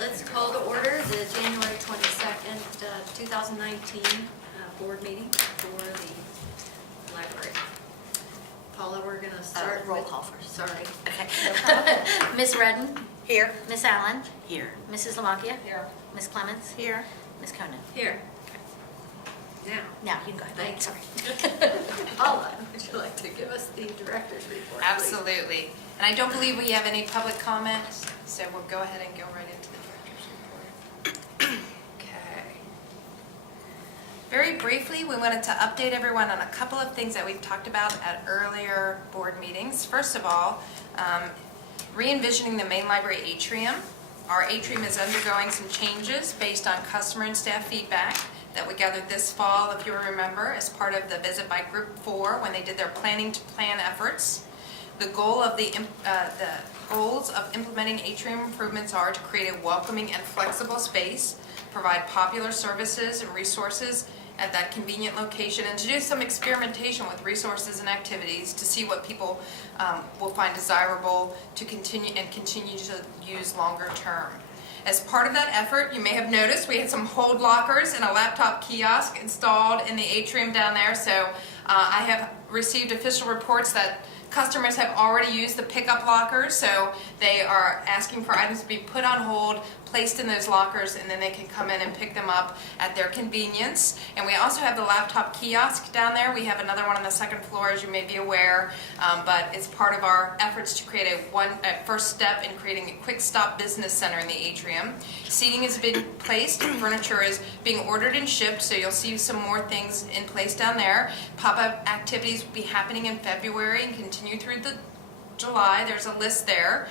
Let's call to order the January 22nd, 2019 board meeting for the library. Paula, we're going to start roll with... call first. Sorry. Okay. No problem. Ms. Redden? Here. Ms. Allen? Here. Mrs. Lamacchia? Here. Ms. Clements? Here. Ms. Conan? Here. Now, Now, you can go ahead. thank you. Sorry. Paula, would you like to give us the director's report, please? Absolutely. And I don't believe we have any public comment, so we'll go ahead and go right into the director's report. Okay. Very briefly, we wanted to update everyone on a couple of things that we've talked about at earlier board meetings. First of all, re-envisioning the main library atrium. Our atrium is undergoing some changes based on customer and staff feedback that we gathered this fall, if you remember, as part of the visit by Group 4 when they did their planning to plan efforts. The goal of the goals of implementing atrium improvements are to create a welcoming and flexible space, provide popular services and resources at that convenient location, and to do some experimentation with resources and activities to see what people will find desirable to continue to use longer term. As part of that effort, you may have noticed we had some hold lockers and a laptop kiosk installed in the atrium down there. So I have received official reports that customers have already used the pickup lockers, so they are asking for items to be put on hold, placed in those lockers, and then they can come in and pick them up at their convenience. And we also have the laptop kiosk down there. We have another one on the second floor, as you may be aware, but it's part of our efforts to create a first step in creating a quick stop business center in the atrium. Seating has been placed and furniture is being ordered and shipped, so you'll see some more things in place down there. Pop-up activities will be happening in February and continue through the July. There's a list there.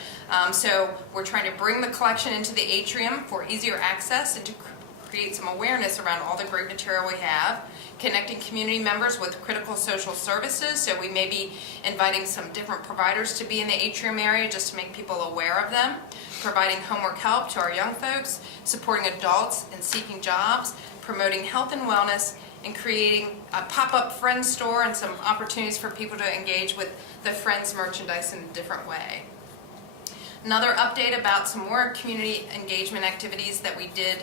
So we're trying to bring the collection into the atrium for easier access and to create some awareness around all the great material we have. Connecting community members with critical social services. So we may be inviting some different providers to be in the atrium area just to make people aware of them. Providing homework help to our young folks. Supporting adults in seeking jobs. Promoting health and wellness. And creating a pop-up Friends store and some opportunities for people to engage with the Friends merchandise in a different way. Another update about some more community engagement activities that we did.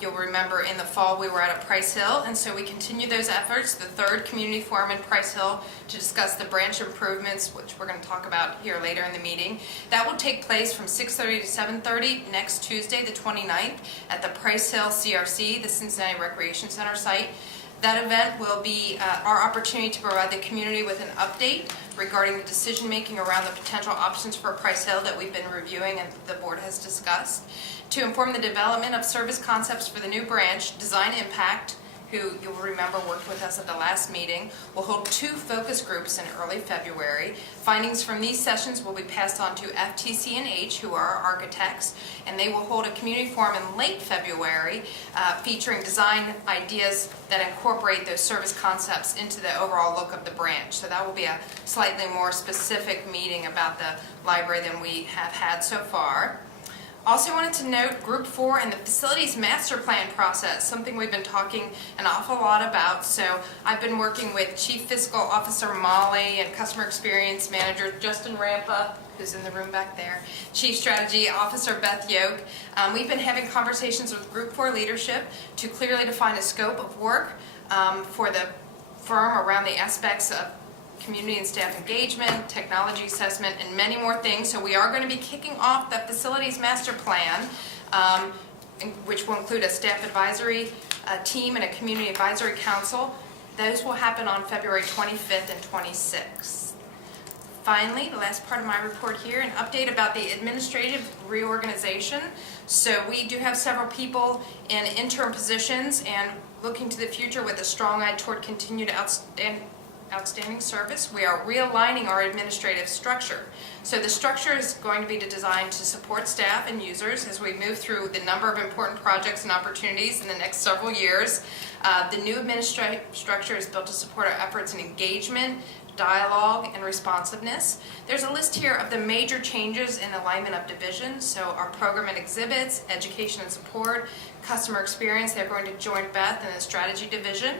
You'll remember in the fall we were at a Price Hill, and so we continue those efforts. The third community forum in Price Hill to discuss the branch improvements, which we're going to talk about here later in the meeting. That will take place from 6:30 to 7:30 next Tuesday, the 29th, at the Price Hill CRC, the Cincinnati Recreation Center site. That event will be our opportunity to provide the community with an update regarding the decision-making around the potential options for Price Hill that we've been reviewing and the board has discussed. To inform the development of service concepts for the new branch, Design Impact, who you'll remember worked with us at the last meeting, will hold 2 focus groups in early February. Findings from these sessions will be passed on to FTC&H, who are our architects, and they will hold a community forum in late February featuring design ideas that incorporate those service concepts into the overall look of the branch. So that will be a slightly more specific meeting about the library than we have had so far. Also wanted to note Group 4 and the facilities master plan process, something we've been talking an awful lot about. So I've been working with Chief Fiscal Officer Molly and Customer Experience Manager Justin Rampa, who's in the room back there, Chief Strategy Officer Beth Yoke. We've been having conversations with Group 4 leadership to clearly define a scope of work for the firm around the aspects of community and staff engagement, technology assessment, and many more things. So we are going to be kicking off the facilities master plan, which will include a staff advisory team and a community advisory council. Those will happen on February 25th and 26th. Finally, the last part of my report here, an update about the administrative reorganization. So we do have several people in interim positions and looking to the future with a strong eye toward continued outstanding service. We are realigning our administrative structure. So the structure is going to be designed to support staff and users as we move through the number of important projects and opportunities in the next several years. The new administrative structure is built to support our efforts in engagement, dialogue, and responsiveness. There's a list here of the major changes in alignment of divisions. So our program and exhibits, education and support, customer experience, they're going to join Beth in the strategy division.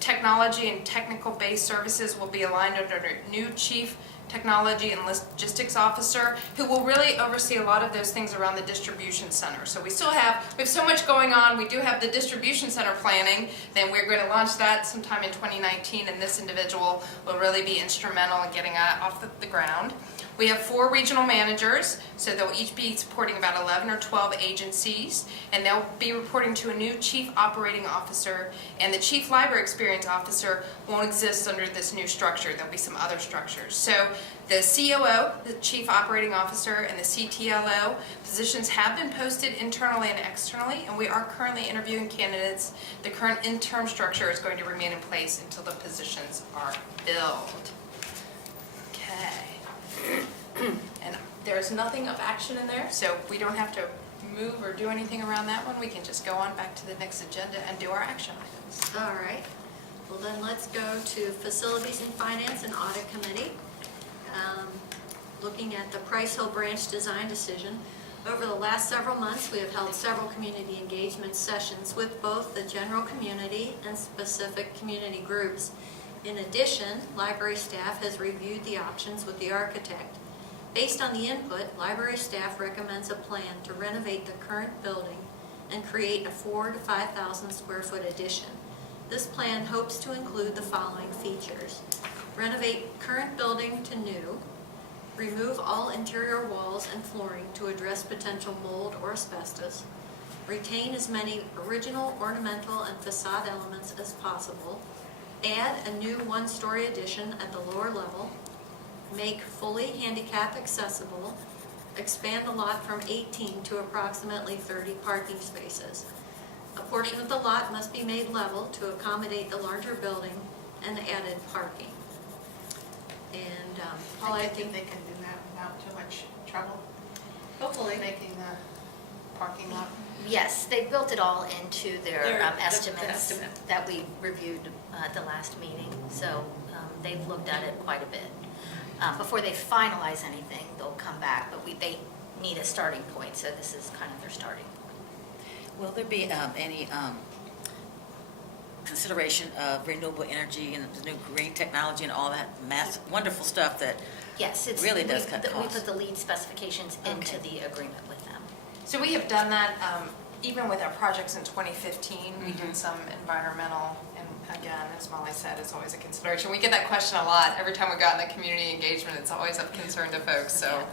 Technology and technical-based services will be aligned under a new Chief Technology and Logistics Officer, who will really oversee a lot of those things around the distribution center. So we have so much going on. We do have the distribution center planning, then we're going to launch that sometime in 2019, and this individual will really be instrumental in getting that off the ground. We have 4 regional managers, so they'll each be supporting about 11 or 12 agencies, and they'll be reporting to a new Chief Operating Officer, and the Chief Library Experience Officer won't exist under this new structure. There'll be some other structures. So the COO, the Chief Operating Officer, and the CTLO positions have been posted internally and externally, and we are currently interviewing candidates. The current interim structure is going to remain in place until the positions are filled. Okay. And there's nothing of action in there, so we don't have to move or do anything around that one. We can just go on back to the next agenda and do our action items. All right. Well, then let's go to Facilities and Finance and Audit Committee. Looking at the Price Hill Branch design decision. Over the last several months, we have held several community engagement sessions with both the general community and specific community groups. In addition, library staff has reviewed the options with the architect. Based on the input, library staff recommends a plan to renovate the current building and create a 4,000 to 5,000 square foot addition. This plan hopes to include the following features: renovate current building to new, remove all interior walls and flooring to address potential mold or asbestos, retain as many original ornamental and facade elements as possible, add a new one-story addition at the lower level, make fully handicap accessible, expand the lot from 18 to approximately 30 parking spaces. A portion of the lot must be made level to accommodate the larger building and added parking. And Paul, I think they can do that without too much trouble, hopefully. making the parking lot. Yes, they built it all into their The estimates estimate. that we reviewed at the last meeting. So they've looked at it quite a bit. Before they finalize anything, they'll come back, but they need a starting point, so this is kind of their starting. Will there be any consideration of renewable energy and the new green technology and all that wonderful stuff that Yes, it's really does cut we costs? put the lead specifications into the agreement with them. So we have done that even with our projects in 2015. We did some environmental, and again, as Molly said, it's always a consideration. We get that question a lot. Every time we got in the community engagement, it's always of concern to folks. So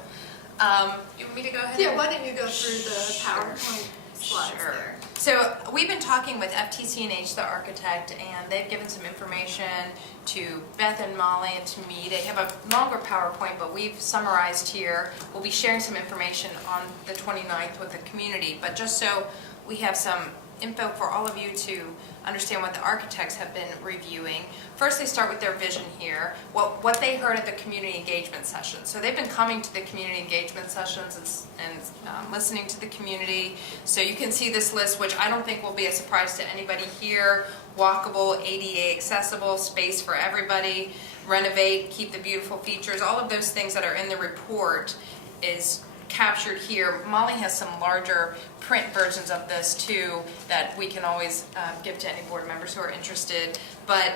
you want me to go ahead? Yeah, why don't you go through the PowerPoint slides Sure. there? So we've been talking with FTC&H, the architect, and they've given some information to Beth and Molly and to me. They have a longer PowerPoint, but we've summarized here. We'll be sharing some information on the 29th with the community, but just so we have some info for all of you to understand what the architects have been reviewing. First, they start with their vision here, what they heard at the community engagement sessions. So they've been coming to the community engagement sessions and listening to the community. So you can see this list, which I don't think will be a surprise to anybody here. Walkable, ADA accessible, space for everybody, renovate, keep the beautiful features. All of those things that are in the report is captured here. Molly has some larger print versions of this too that we can always give to any board members who are interested. But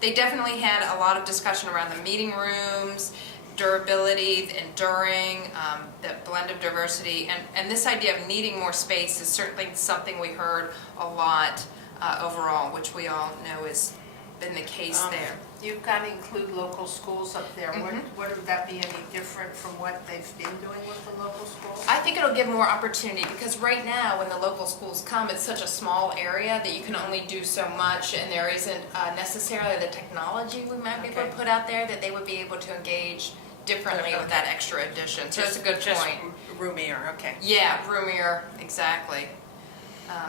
they definitely had a lot of discussion around the meeting rooms, durability, enduring, the blend of diversity, and this idea of needing more space is certainly something we heard a lot overall, which we all know has been the case there. You've got to include local schools up there. Would that be any different from what they've been doing with the local schools? I think it'll give more opportunity because right now when the local schools come, it's such a small area that you can only do so much, and there isn't necessarily the technology we might be able to put out there that they would be able to engage differently with that extra addition. So it's a good point. Roomier, okay. Yeah, roomier, exactly.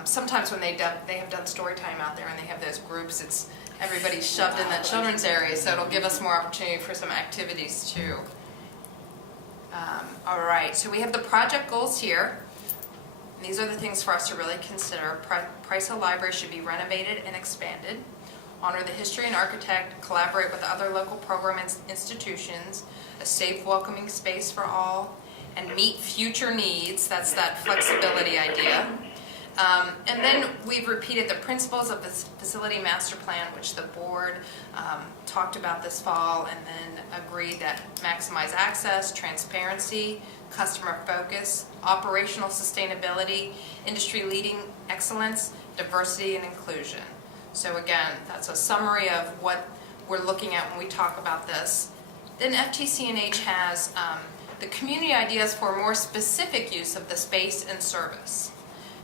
Sometimes when they have done story time out there and they have those groups, it's everybody's shoved in that children's area, so it'll give us more opportunity for some activities too. All right, so we have the project goals here. These are the things for us to really consider. Price Hill Library should be renovated and expanded. Honor the history and architect, collaborate with other local program institutions, a safe, welcoming space for all, and meet future needs. That's that flexibility idea. And then we've repeated the principles of the facility master plan, which the board talked about this fall, and then agreed that maximize access, transparency, customer focus, operational sustainability, industry-leading excellence, diversity, and inclusion. So again, that's a summary of what we're looking at when we talk about this. Then FTC&H has the community ideas for more specific use of the space and service.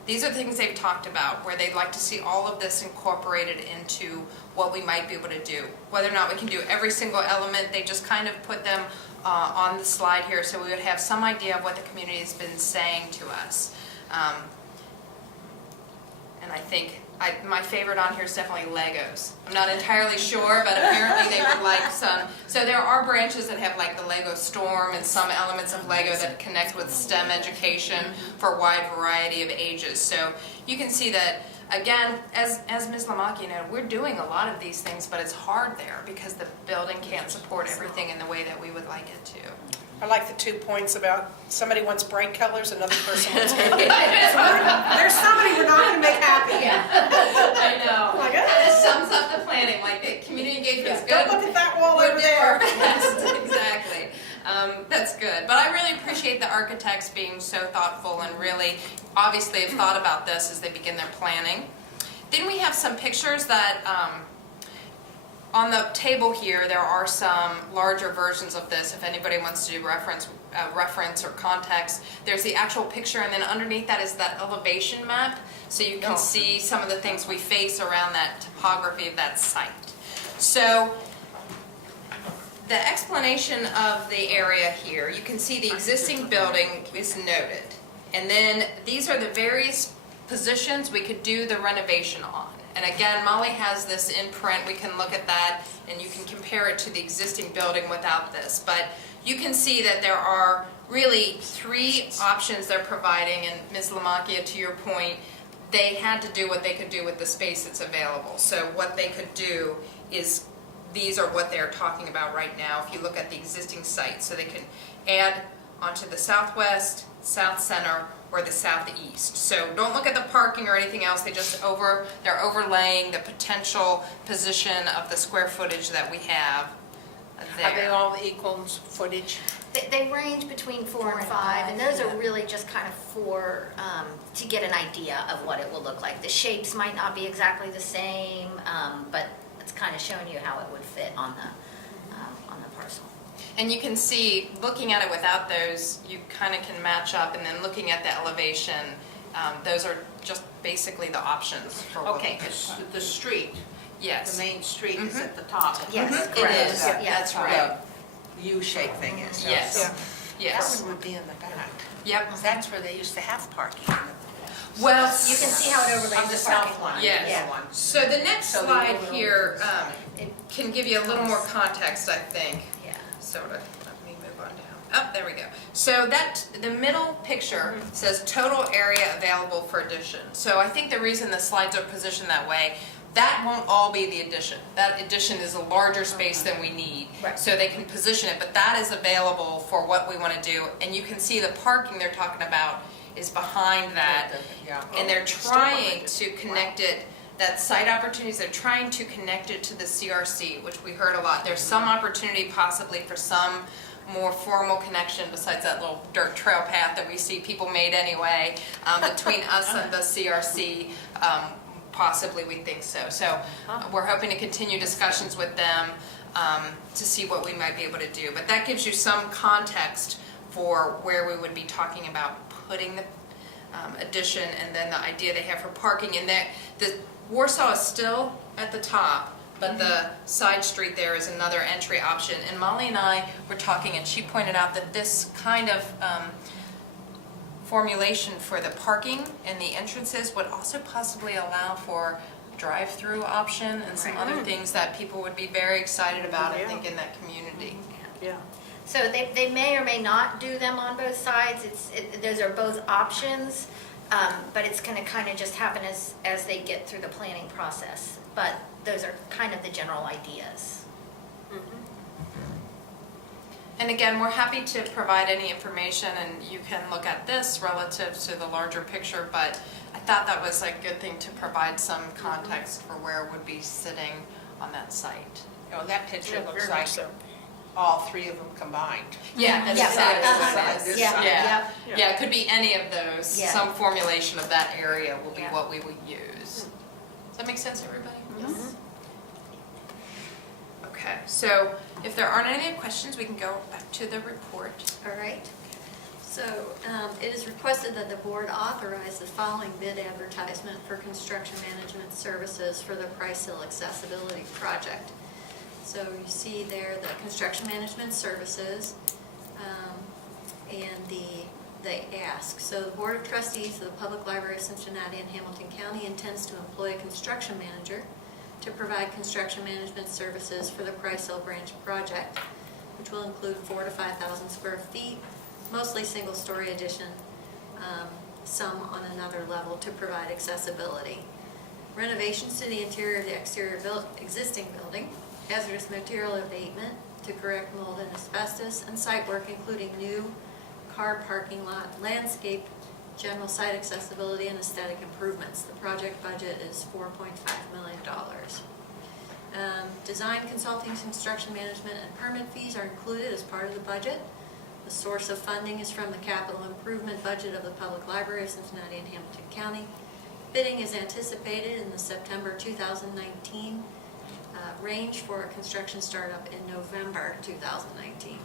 These are the things they've talked about, where they'd like to see all of this incorporated into what we might be able to do. Whether or not we can do every single element, they just kind of put them on the slide here so we would have some idea of what the community has been saying to us. And I think my favorite on here is definitely Legos. I'm not entirely sure, but apparently they would like some. So there are branches that have like the Lego Storm and some elements of Lego that connect with STEM education for a wide variety of ages. So you can see that, again, as Ms. Lamaki noted, we're doing a lot of these things, but it's hard there because the building can't support everything in the way that we would like it to. I like the 2 points about somebody wants bright colors, another person wants pink. There's somebody we're not going to make happy. I know. Like, Kind of sums up the planning, like the community engagement's good. Don't look at that wall We're over doing there. our best, exactly. That's good. But I really appreciate the architects being so thoughtful and really, obviously, have thought about this as they begin their planning. Then we have some pictures that, on the table here, there are some larger versions of this. If anybody wants to do reference or context, there's the actual picture, and then underneath that is that elevation map, so you can see some of the things we face around that topography of that site. So the explanation of the area here, you can see the existing building is noted, and then these are the various positions we could do the renovation on. And again, Molly has this in print. We can look at that and you can compare it to the existing building without this. But you can see that there are really 3 options they're providing. And Ms. Lamakia, to your point, they had to do what they could do with the space that's available. So what they could do is, these are what they're talking about right now. If you look at the existing site, so they can add onto the southwest, south center, or the southeast. So don't look at the parking or anything else. They're overlaying the potential position of the square footage that we have there. Are they all equal footage? They range between 4 and 5, and those are really just kind of for, to get an idea of what it will look like. The shapes might not be exactly the same, but it's kind of showing you how it would fit on the parcel. And you can see, looking at it without those, you kind of can match up, and then looking at the elevation, those are just basically the options for what we Okay, could. the street, Yes. the main street is at the top. Yes, It correct. is, Yeah, that's right. The U-shaped thing is. Yes, That yes. one would be in the back. Yep. That's where they used to have parking. Well, You can see how it overlays On the the parking south lot. line. yes. Yeah. So the next So the slide overall- here can give you a little more context, I think. Yeah. Sort of. Let me move on down. Oh, there we go. So the middle picture says total area available for addition. So I think the reason the slides are positioned that way, that won't all be the addition. That addition is a larger space than we need. Right. So they can position it, but that is available for what we want to do. And you can see the parking they're talking about is behind that. Yeah. And they're trying to connect it, that site opportunities, they're trying to connect it to the CRC, which we heard a lot. There's some opportunity possibly for some more formal connection besides that little dirt trail path that we see people made anyway, between us and the CRC. Possibly, we think so. So we're hoping to continue discussions with them to see what we might be able to do. But that gives you some context for where we would be talking about putting the addition, and then the idea they have for parking. And that the Warsaw is still at the top, but the side street there is another entry option. And Molly and I were talking, and she pointed out that this kind of formulation for the parking and the entrances would also possibly allow for drive-through option and some other things that people would be very excited about, I think, in that community. Yeah. So they may or may not do them on both sides. Those are both options, but it's going to kind of just happen as they get through the planning process. But those are kind of the general ideas. And again, we're happy to provide any information, and you can look at this relative to the larger picture, but I thought that was a good thing to provide some context for where it would be sitting on that site. You know, that picture Yeah, looks very like much so. all three of them combined. Yeah, that's Yeah, exactly what uh-huh. it is. This Yeah, side. Yeah, Yeah. yeah, it could be any of those. Yeah. Some formulation of that area will be Yeah. what we would use. Does that make sense, everybody? Yes. Okay, so if there aren't any questions, we can go back to the report. All right. So it is requested that the board authorize the following bid advertisement for construction management services for the Price Hill Accessibility Project. So you see there the construction management services and the ask. So the Board of Trustees of the Public Library of Cincinnati and Hamilton County intends to employ a construction manager to provide construction management services for the Price Hill Branch project, which will include 4,000 to 5,000 square feet, mostly single-story addition, some on another level to provide accessibility. Renovations to the interior of the exterior existing building, hazardous material abatement to correct mold and asbestos, and site work including new car parking lot, landscape, general site accessibility, and aesthetic improvements. The project budget is $4.5 million. Design, consulting, construction management, and permit fees are included as part of the budget. The source of funding is from the capital improvement budget of the Public Library of Cincinnati and Hamilton County. Bidding is anticipated in the September 2019 range for a construction startup in November 2019.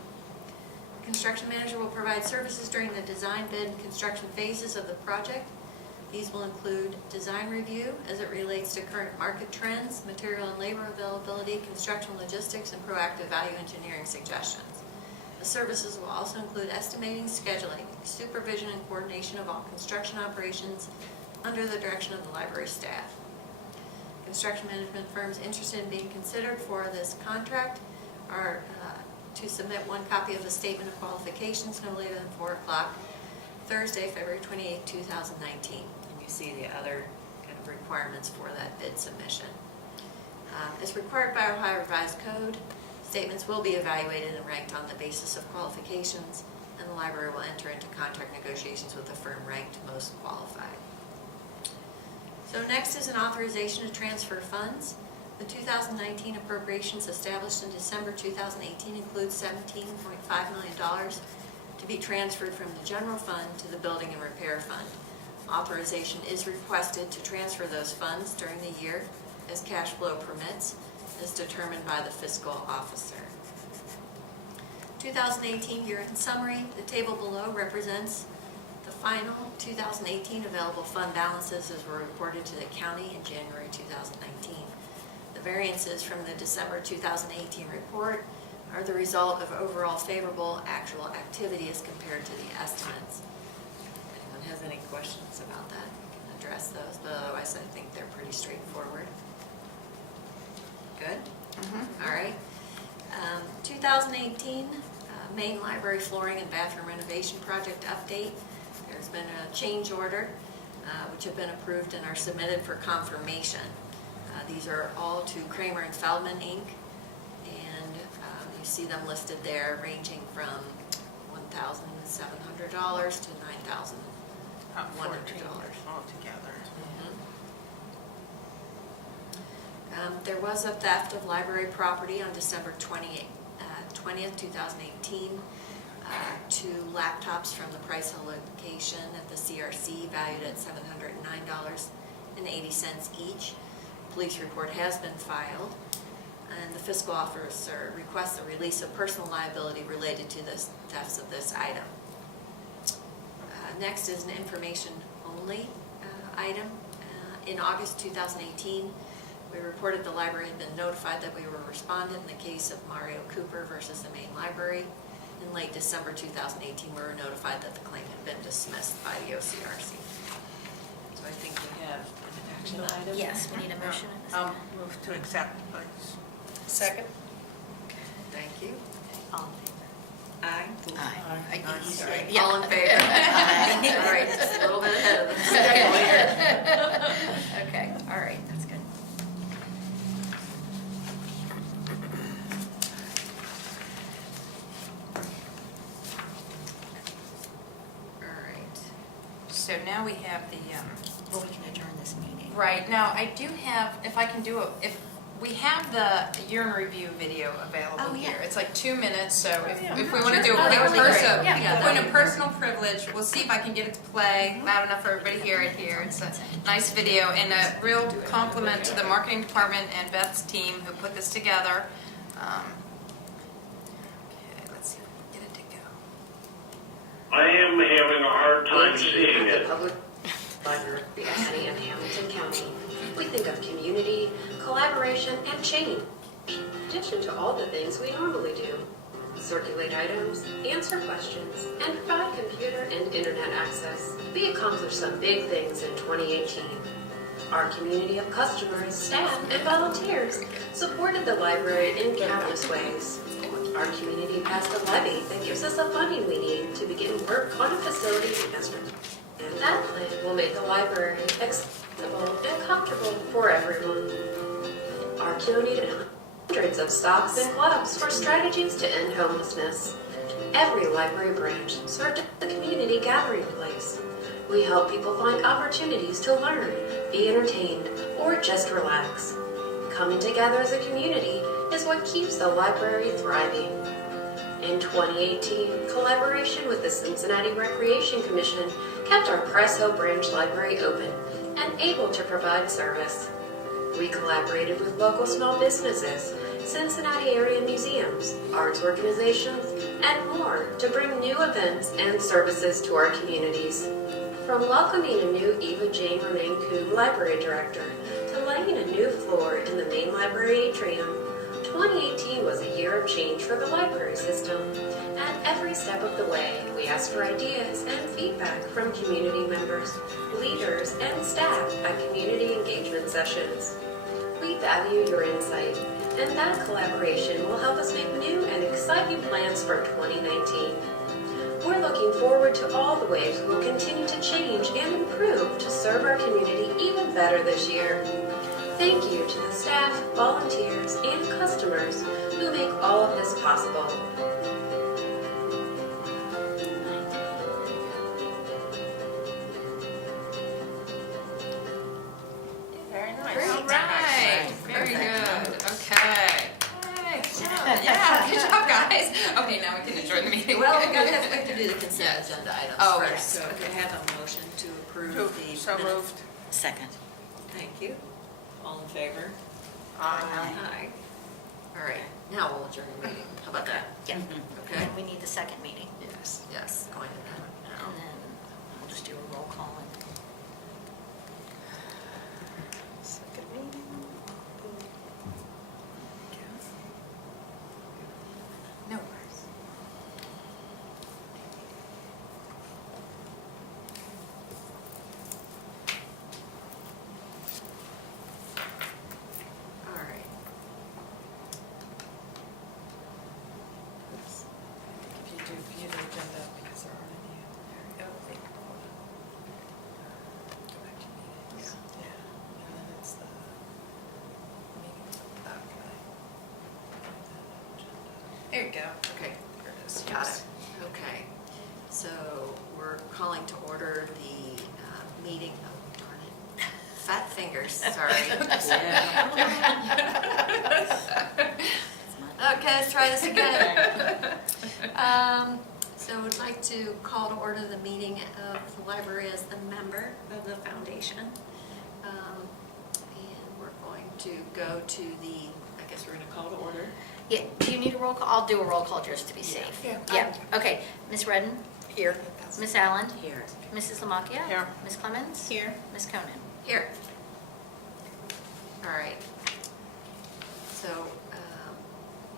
Construction manager will provide services during the design, bid, and construction phases of the project. These will include design review as it relates to current market trends, material and labor availability, construction logistics, and proactive value engineering suggestions. The services will also include estimating, scheduling, supervision, and coordination of all construction operations under the direction of the library staff. Construction management firms interested in being considered for this contract are to submit one copy of the statement of qualifications no later than 4 o'clock Thursday, February 28, 2019. And you see the other kind of requirements for that bid submission. As required by Ohio Revised Code, statements will be evaluated and ranked on the basis of qualifications, and the library will enter into contract negotiations with the firm ranked most qualified. So next is an authorization to transfer funds. The 2019 appropriations established in December 2018 includes $17.5 million to be transferred from the general fund to the building and repair fund. Authorization is requested to transfer those funds during the year as cash flow permits, as determined by the fiscal officer. 2018 year-end summary. The table below represents the final 2018 available fund balances as were reported to the county in January 2019. The variances from the December 2018 report are the result of overall favorable actual activity as compared to the estimates. If anyone has any questions about that, I can address those, but otherwise I think they're pretty straightforward. Good? All right. 2018 main library flooring and bathroom renovation project update. There's been a change order which have been approved and are submitted for confirmation. These are all to Kramer and Feldman, Inc. And you see them listed there ranging from $1,700 to $9,100. Altogether. There was a theft of library property on December 20th, 2018. 2 laptops from the Price Hill location at the CRC valued at $709.80 each. Police report has been filed, and the fiscal officer requests the release of personal liability related to the thefts of this item. Next is an information-only item. In August 2018, we reported the library had been notified that we were respondent in the case of Mario Cooper versus the main library. In late December 2018, we were notified that the claim had been dismissed by the OCRC. So I think we have an action item. Yes, we need a motion in a I'll second. move to accept, please. Second? Thank you. All in favor? Aye. Aye. Yeah. All in favor? All right, just a little bit ahead of the schedule here. Okay, all right, that's good. we have the, Well, we can adjourn this meeting. right, now, I do have, if I can do it, if, we have the year in review video available Oh, yeah. here. It's like 2 minutes, so if yeah. we want to do a Oh, quick that would be great. person, Yeah, point that of personal privilege, we'll see if I can get it to play loud enough for everybody to hear it here. It's a nice video and a real compliment to the marketing department and Beth's team who put this together. Okay, let's see if we can get it to go. I am having a hard time seeing The it. public library of City and Hamilton County. We think of community, collaboration, and change. In addition to all the things we normally do. Circulate items, answer questions, and provide computer and internet access. We accomplished some big things in 2018. Our community of customers, staff, and volunteers supported the library in countless ways. Our community passed a levy that gives us the funding we need to begin work on a facility investment. And that plan will make the library accessible and comfortable for everyone. Our community donated hundreds of stocks and clubs for strategies to end homelessness. Every library branch served as a community gathering place. We help people find opportunities to learn, be entertained, or just relax. Coming together as a community is what keeps the library thriving. In 2018, collaboration with the Cincinnati Recreation Commission kept our Press Hill Branch Library open and able to provide service. We collaborated with local small businesses, Cincinnati area museums, arts organizations, and more to bring new events and services to our communities. From welcoming a new Eva Jane Romaine Coon Library Director to laying a new floor in the main library atrium, 2018 was a year of change for the library system. At every step of the way, we asked for ideas and feedback from community members, leaders, and staff at community engagement sessions. We value your insight, and that collaboration will help us make new and exciting plans for 2019. We're looking forward to all the ways we'll continue to change and improve to serve our community even better this year. Thank you to the staff, volunteers, and customers who make all of this possible. Very nice. Great. All right. Very good. Okay. Yeah, good job, guys. Okay, now we can adjourn the meeting. Well, we have to do the consent agenda items Oh, first. yes. So can I have a motion to approve the So minutes? moved. Second. Thank you. All in favor? Aye. Aye. All right, now we'll adjourn the meeting. How about that? Yeah. Okay. And we need the second meeting. Yes, yes, going to that now. And then we'll just do a roll call. Second meeting. No worries. All right. If you do view the agenda, because there aren't any. Oh, wait, hold on. Go back to meetings. Yeah, and then it's the meetings. Okay. There you go. Okay, There it is. got it. Okay, so we're calling to order the meeting, oh darn it, fat fingers, sorry. Okay, let's try this again. So we'd like to call to order the meeting of the library as the member of the foundation. And we're going to go to the, I guess we're going to call to order. Yeah, do you need a roll call? I'll do a roll call just to be safe. Yeah. Okay. Ms. Redden? Here. Ms. Allen? Here. Mrs. Lamacchia? Here. Ms. Clemens? Here. Ms. Conan? Here. All right. So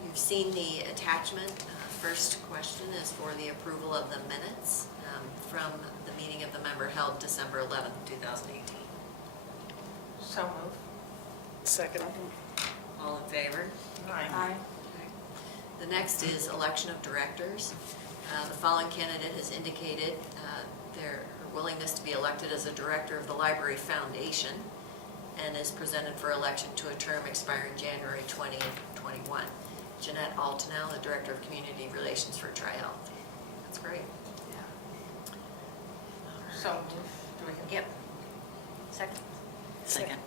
you've seen the attachment. First question is for the approval of the minutes from the meeting of the member held December 11th, 2018. So moved. Second. All in favor? Aye. Okay. The next is election of directors. The following candidate has indicated their willingness to be elected as a director of the Library Foundation and is presented for election to a term expiring January 2021. Jeanette Altenau, the Director of Community Relations for Tri-Health. That's great. So moved. Do we have- Yep. Second? Second.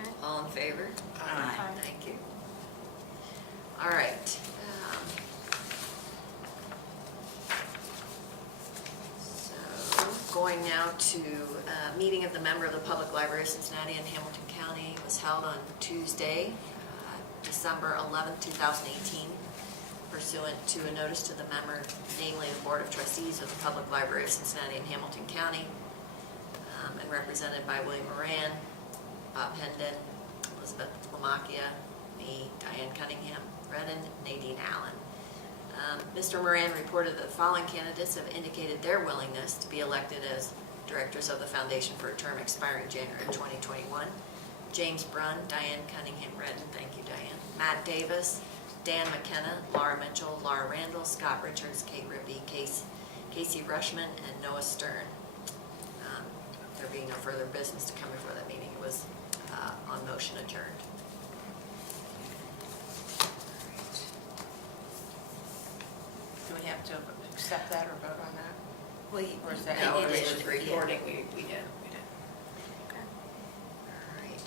Okay. All in favor? Aye. Thank you. All right. So, going now to meeting of the member of the Public Library of Cincinnati and Hamilton County was held on Tuesday, December 11th, 2018, pursuant to a notice to the member, namely the Board of Trustees of the Public Library of Cincinnati and Hamilton County, and represented by William Moran, Bob Hendon, Elizabeth Lamacchia, me, Diane Cunningham, Redden, Nadine Allen. Mr. Moran reported that the following candidates have indicated their willingness to be elected as directors of the foundation for a term expiring January 2021. James Brunn, Diane Cunningham Redden, thank you, Diane. Matt Davis, Dan McKenna, Laura Mitchell, Laura Randall, Scott Richards, Kate Ribby, Casey Rushman, and Noah Stern. There being no further business to come before that meeting, it was on motion adjourned. Do we have to accept that or vote on that? Well, Or is that? no, Oh, it it's is, just yeah. recording, we did. Okay. All right.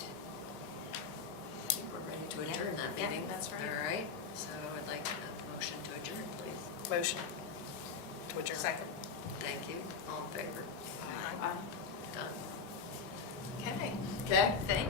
I think we're ready to adjourn that Yeah, meeting. that's right. All right, so I'd like a motion to adjourn, please. Motion to adjourn. Second. Thank you. All in favor? Aye. Done. Okay. Okay? Thank